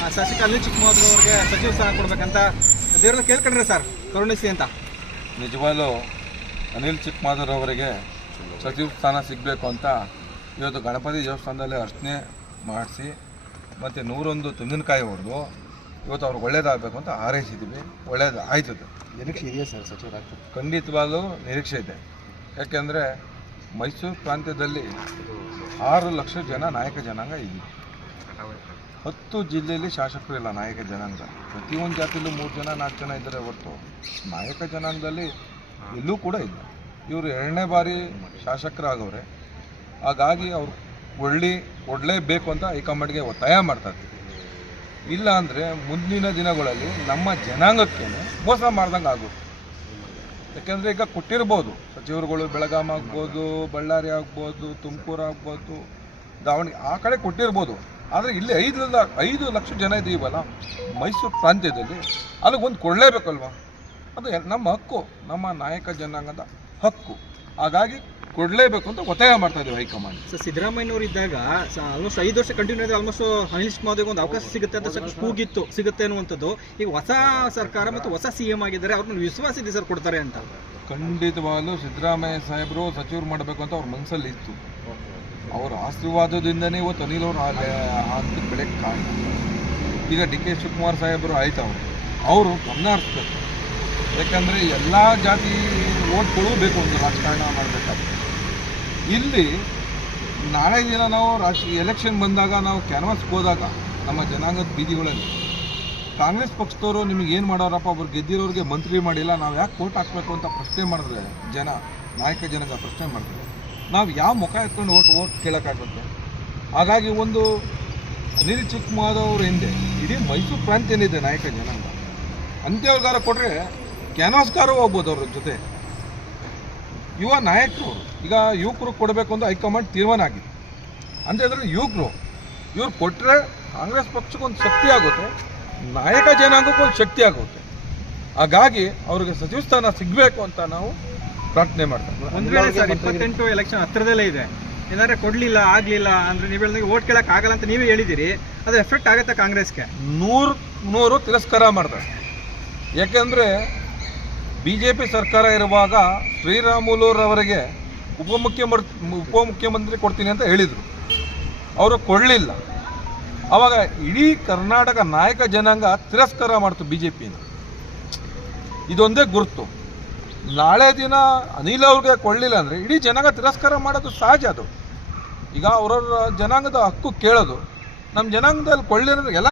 ಶಾಸಕ ಅನಿಲ್ ಚಿಕ್ಕಮಗಳೂರು ಅವರಿಗೆ ಸಚಿವ ಸ್ಥಾನ ಕೊಡ್ಬೇಕಂತ ದೇವ್ರನ್ನ ಕೇಳ್ಕೊಂಡ್ರೆ ಸರ್ ಕರುಣಿಸಿ ಅಂತ. ನಿಜವಾಗ್ಲೂ ಅನಿಲ್ ಚಿಕ್ಕಮಗಳೂರು ಅವರಿಗೆ ಸಚಿವ ಸ್ಥಾನ ಸಿಗಬೇಕು ಅಂತ ಇವತ್ತು ಗಣಪತಿ ದೇವಸ್ಥಾನದಲ್ಲಿ ಅರ್ಚನೆ ಮಾಡಿಸಿ ಮತ್ತು 101 ತೆಂಗಿನಕಾಯಿ ಹೊಡೆದು ಇವತ್ತು ಅವ್ರಿಗೆ ಒಳ್ಳೇದಾಗಬೇಕು ಅಂತ ಹಾರೈಸಿದ್ದೀವಿ. ಒಳ್ಳೇದು ಆಯ್ತದೆ. ನಿರೀಕ್ಷೆ ಇದೆಯಾ ಸರ್ ಸಚಿವರಾಗ್ತದೆ? ಖಂಡಿತವಾಗ್ಲೂ ನಿರೀಕ್ಷೆ ಇದೆ. ಯಾಕೆಂದರೆ ಮೈಸೂರು ಪ್ರಾಂತ್ಯದಲ್ಲಿ 6 ಲಕ್ಷ ಜನ ನಾಯಕ ಜನಾಂಗ ಇದೆ. 10 ಜಿಲ್ಲೆಯಲ್ಲಿ ಶಾಸಕರು ಇಲ್ಲ ನಾಯಕ ಜನಾಂಗ. ಪ್ರತಿಯೊಂದು ಜಾತಿಯಲ್ಲೂ 3 ಜನ 4 ಜನ ಇದ್ದರೆ ಹೊರತು ನಾಯಕ ಜನಾಂಗದಲ್ಲಿ ಎಲ್ಲೂ ಕೂಡ ಇಲ್ಲ. ಇವರು 2ನೇ ಬಾರಿ ಶಾಸಕರಾಗವ್ರೆ. ಹಾಗಾಗಿ ಅವರು ಕೊಡಲೇಬೇಕು ಅಂತ ಹೈಕಮಾಂಡ್ಗೆ ಒತ್ತಾಯ ಮಾಡ್ತಾರೆ. ಇಲ್ಲ ಅಂದರೆ ಮುಂದಿನ ದಿನಗಳಲ್ಲಿ ನಮ್ಮ ಜನಾಂಗಕ್ಕೆ ಮೋಸ ಮಾಡ್ದಂಗೆ ಆಗುತ್ತೆ. ಯಾಕೆಂದರೆ ಈಗ ಕೊಟ್ಟಿರ್ಬೋದು ಸಚಿವರುಗಳು, ಬೆಳಗಾಂ ಆಗ್ಬೋದು, ಬಳ್ಳಾರಿ ಆಗ್ಬೋದು, ತುಮಕೂರು ಆಗ್ಬೋದು, ದಾವಣಗೆರೆ ಆ ಕಡೆ ಕೊಟ್ಟಿರ್ಬೋದು. ಆದರೆ ಇಲ್ಲಿ 5 ಲಕ್ಷ ಜನ ಇದ್ದೀವಲ್ಲ ಮೈಸೂರು ಪ್ರಾಂತ್ಯದಲ್ಲಿ, ಅಲ್ಲಿಗೊಂದು ಕೊಡಲೇಬೇಕಲ್ವ? ಅದು ನಮ್ಮ ಹಕ್ಕು, ನಮ್ಮ ನಾಯಕ ಜನಾಂಗದ ಹಕ್ಕು. ಹಾಗಾಗಿ ಕೊಡಲೇಬೇಕು ಅಂತ ಒತ್ತಾಯ ಮಾಡ್ತಾ ಇದ್ದೀವಿ ಹೈಕಮಾಂಡ್. ಸರ್, ಸಿದ್ದರಾಮಯ್ಯನವರು ಇದ್ದಾಗ ಆಲ್ಮೋಸ್ಟ್ 5 ವರ್ಷ ಕಂಟಿನ್ಯೂ ಆದ್ರೆ ಆಲ್ಮೋಸ್ಟ್ ಅನಿಲ್ ಚಿಕ್ಕಮಗಳೂರಿಗೆ ಒಂದು ಅವಕಾಶ ಸಿಗುತ್ತೆ ಅಂತ ಕೂಗಿತ್ತು, ಸಿಗುತ್ತೆ ಅನ್ನುವಂಥದ್ದು. ಈಗ ಹೊಸ ಸರ್ಕಾರ ಮತ್ತು ಹೊಸ CM ಆಗಿದ್ದಾರೆ, ಅವ್ರನ್ನ ವಿಶ್ವಾಸ ಇದೆ ಸರ್ ಕೊಡ್ತಾರೆ ಅಂತ. ಖಂಡಿತವಾಗಲೂ ಸಿದ್ದರಾಮಯ್ಯ ಸಾಹೇಬರು ಸಚಿವರು ಮಾಡಬೇಕು ಅಂತ ಅವ್ರ ಮನಸ್ಸಲ್ಲಿ ಇತ್ತು. ಅವರ ಆಶೀರ್ವಾದದಿಂದನೇ ಇವತ್ತು ಅನಿಲ್ ಅವರು ಹಂತಕ್ಕೆ ಬೆಳಕ್ಕೆ ಕಾರಣ. ಈಗ DK ಶಿವಕುಮಾರ್ ಸಾಹೇಬರು ಆಯ್ತು, ಅವರು ಗಮನ ಹರಿಸ್ಬೇಕು. ಯಾಕಂದರೆ ಎಲ್ಲ ಜಾತಿ ಓಟ್ಗಳು ಬೇಕು ಒಂದು ರಾಜಕಾರಣ ಮಾಡಬೇಕಾದ್ರೆ. ಇಲ್ಲಿ ನಾಳೆ ದಿನ ನಾವು ಎಲೆಕ್ಷನ್ ಬಂದಾಗ ನಾವು ಕ್ಯಾನ್ವಾಸ್ಗೆ ಹೋದಾಗ ನಮ್ಮ ಜನಾಂಗದ ಬೀದಿಗಳಲ್ಲಿ ಕಾಂಗ್ರೆಸ್ ಪಕ್ಷದವರು ನಿಮಗೆ ಏನು ಮಾಡೋರಪ್ಪ, ಅವ್ರು ಗೆದ್ದಿರೋರಿಗೆ ಮಂತ್ರಿ ಮಾಡಿಲ್ಲ, ನಾವು ಯಾಕೆ ಕೋಟ್ ಹಾಕಬೇಕು ಅಂತ ಪ್ರಶ್ನೆ ಮಾಡಿದ್ರೆ ನಾಯಕ ಜನಾಂಗ ಪ್ರಶ್ನೆ ಮಾಡಿದ್ರೆ ನಾವು ಯಾವ ಮುಖ ಎತ್ಕೊಂಡು ಓಟ್ ಕೇಳೋಕ್ಕಾಗುತ್ತೆ? ಹಾಗಾಗಿ ಒಂದು ಅನಿಲ್ ಚಿಕ್ಕಮಗಳೂರು ಅವ್ರ ಹಿಂದೆ ಇಡೀ ಮೈಸೂರು ಪ್ರಾಂತ್ಯ ಏನಿದೆ ನಾಯಕ ಜನಾಂಗ, ಅಂತ್ಯಗಾರ ಕೊಟ್ಟರೆ ಕ್ಯಾನ್ವಾಸ್ಗಾರು ಹೋಗ್ಬೋದು ಅವ್ರ ಜೊತೆ. ಯುವ ನಾಯಕರು ಈಗ ಯುವಕರು ಕೊಡಬೇಕು ಅಂತ ಹೈಕಮಾಂಡ್ ತೀರ್ಮಾನ ಆಗಿದೆ. ಅಂತಂದರೆ ಇವ್ರು ಕೊಟ್ಟರೆ ಕಾಂಗ್ರೆಸ್ ಪಕ್ಷಕ್ಕೊಂದು ಶಕ್ತಿ ಆಗುತ್ತೆ, ನಾಯಕ ಜನಾಂಗಕ್ಕೊಂದು ಶಕ್ತಿ ಆಗುತ್ತೆ. ಹಾಗಾಗಿ ಅವ್ರಿಗೆ ಸಚಿವ ಸ್ಥಾನ ಸಿಗಬೇಕು ಅಂತ ನಾವು ಪ್ರಾರ್ಥನೆ ಮಾಡ್ತೀವಿ. ಒಂದು ವೇಳೆ ಸರ್ 28 ಎಲೆಕ್ಷನ್ ಹತ್ತಿರದಲ್ಲೇ ಇದೆ, ಏನಾದ್ರೆ ಕೊಡಲಿಲ್ಲ ಆಗಲಿಲ್ಲ ಅಂದರೆ ನೀವು ಹೇಳಿದಾಗ ಓಟ್ ಕೇಳಕ್ಕೆ ಆಗಲ್ಲ ಅಂತ ನೀವೇ ಹೇಳಿದ್ದೀರಿ, ಅದು ಎಫೆಕ್ಟ್ ಆಗುತ್ತೆ ಕಾಂಗ್ರೆಸ್ಗೆ? 100 ತಿರಸ್ಕಾರ ಮಾಡ್ತಾರೆ. ಯಾಕೆಂದರೆ BJP ಸರ್ಕಾರ ಇರುವಾಗ ಶ್ರೀರಾಮುಲುರವರಿಗೆ ಉಪಮುಖ್ಯಮಂತ್ರಿ ಕೊಡ್ತೀನಿ ಅಂತ ಹೇಳಿದರು, ಅವರು ಕೊಡಲಿಲ್ಲ. ಆವಾಗ ಇಡೀ ಕರ್ನಾಟಕ ನಾಯಕ ಜನಾಂಗ ತಿರಸ್ಕಾರ ಮಾಡ್ತು BJPನ. ಇದೊಂದೇ ಗುರುತು. ನಾಳೆ ದಿನ ಅನಿಲ್ ಅವ್ರಿಗೆ ಕೊಡಲಿಲ್ಲ ಅಂದರೆ ಇಡೀ ಜನಾಂಗ ತಿರಸ್ಕಾರ ಮಾಡೋದು ಸಹಜ. ಅದು ಈಗ ಅವರವ್ರ ಜನಾಂಗದ ಹಕ್ಕು ಕೇಳೋದು. ನಮ್ಮ ಜನಾಂಗದಲ್ಲಿ ಕೊಡಲಿಲ್ಲ ಅಂದರೆ ಎಲ್ಲ